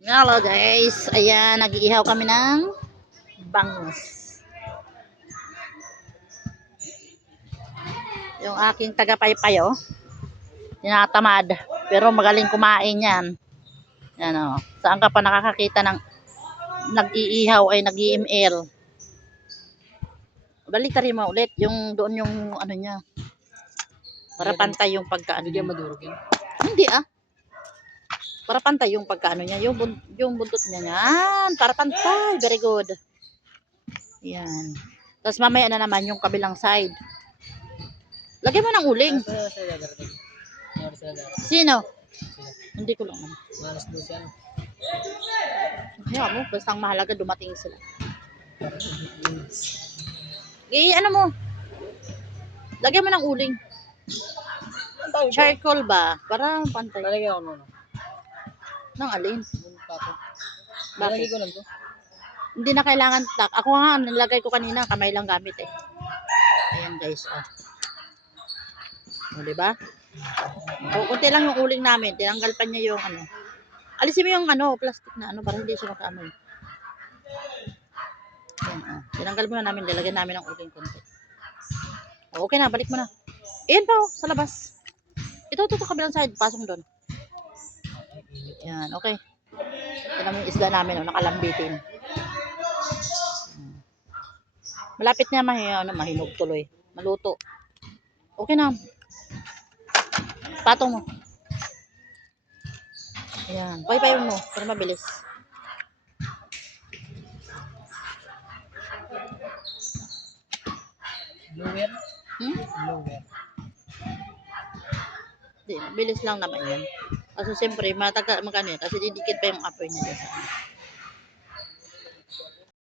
Hello guys, ayan, nag-iihaw kami ng bangus. Yung aking tagapaypay, oh, tinatamad, pero magaling kumain yan. Yan, oh. Saan ka pa nakakakita ng nag-iihaw ay nag-IML? Balik ka rin mo ulit, yung doon yung ano niya, para pantay yung pagkaano. Hindi madurog yan. Hindi ah. Para pantay yung pagkaano niya, yung buntot niya yan, para pantay, very good. Yan. Tapos mamaya na naman yung kabilang side. Lagyan mo ng uling. Sino? Hindi ko lang naman. Malas doon siya. Kaya mo, basta ang mahalaga dumating sila. Ano mo? Lagyan mo ng uling. Charcoal ba? Para pantay. Lalagyan ko muna. Nang alin? Pato. Bakit? Lalagay ko lang to. Hindi na kailangan tak. Ako nga, nilagay ko kanina. Kamay lang gamit eh. Ayan guys. Oh. O, diba? O, kunti lang yung uling namin. Tinanggal pa niya yung ano. Alisin mo yung ano, plastic na ano, para hindi siya makaamoy. Ayan, oh. Tinanggal mo na namin. Lalagyan namin ng uling konti. O, okay na, balik mo na. Ayan pa, oh, sa labas. Ito, kabilang side. Pasok doon. Yan, okay. Ito naman yung isda namin, oh, nakalambitin. Malapit na mahinog tuloy. Maluto. Okay na. Patong mo. Ayan. Paypay mo para mabilis. Blower? Blower. Di, mabilis lang naman yan. Kasi siyempre, magkano yan. Kasi didikit pa yung apoy niya dyan.